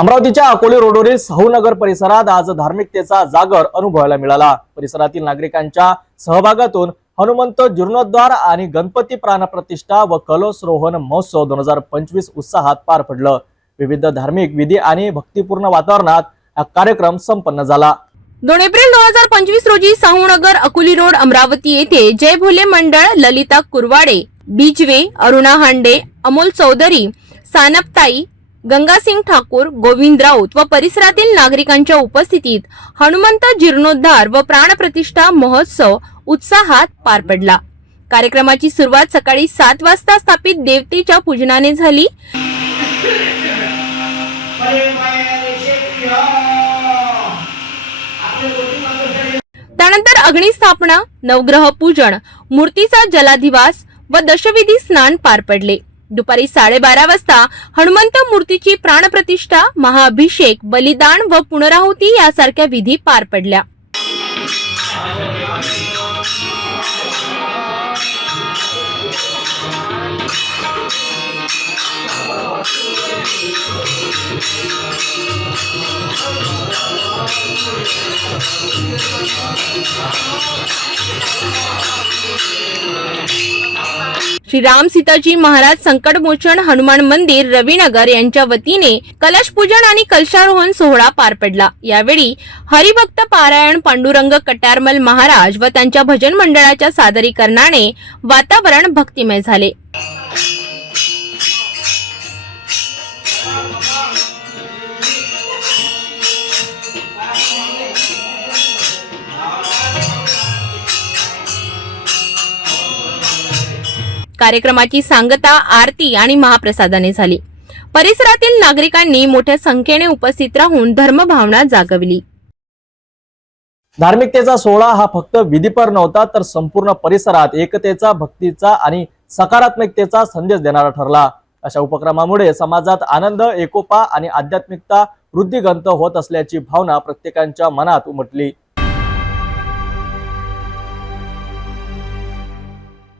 अमरावतीच्या अकोले रोडवरील साहूनगर परिसरात आज धार्मिकतेचा जागर अनुभवायला मिळाला। परिसरातील नागरिकांच्या सहभागातून हनुमंत जीर्णोद्धार आणि गणपती प्राणप्रतिष्ठा व कलशरोहण महोत्सव 2025 उत्साहात पार पडलं। विविध धार्मिक विधी आणि भक्तिपूर्ण वातावरणात हा कार्यक्रम संपन्न झाला। 2 एप्रिल 2025 रोजी साहूनगर अकोली रोड अमरावती येथे जय भोले मंडळ, ललिता कुरवाडे, बीजवे, अरुणा हांडे, अमोल चौधरी, सानपताई, गंगासिंग ठाकूर, गोविंद राऊत व परिसरातील नागरिकांच्या उपस्थितीत हनुमंत जीर्णोद्धार व प्राणप्रतिष्ठा महोत्सव उत्साहात पार पडला। कार्यक्रमाची सुरुवात सकाळी 7 वाजता स्थापित देवतेच्या पूजनाने झाली। त्यानंतर अग्निस्थापना, नवग्रह पूजन, मूर्तीचा जलाधिवास व दशविधी स्नान पार पडले। दुपारी 12:30 वाजता हनुमंत मूर्तीची प्राणप्रतिष्ठा, महाअभिषेक, बलिदान व पुनराहुती यासारख्या विधी पार पडल्या। श्री राम सीताजी महाराज संकटमोचन हनुमान मंदिर रविनगर यांच्या वतीने कलश पूजन आणि कलशारोहण सोहळा पार पडला। यावेळी हरिभक्त पारायण पांडुरंग कट्यारमल महाराज व त्यांच्या भजन मंडळाच्या सादरीकरणाने वातावरण भक्तिमय झाले। कार्यक्रमाची सांगता, आरती आणि महाप्रसादाने झाली। परिसरातील नागरिकांनी मोठ्या संख्येने उपस्थित राहून धर्मभावना जागवली। धार्मिकतेचा सोहळा हा फक्त विधीपर नव्हता, तर संपूर्ण परिसरात एकतेचा, भक्तीचा आणि सकारात्मकतेचा संदेश देणारा ठरला। अशा उपक्रमामुळे समाजात आनंद, एकोपा आणि आध्यात्मिकता वृद्धिंगत होत असल्याची भावना प्रत्येकाच्या मनात उमटली।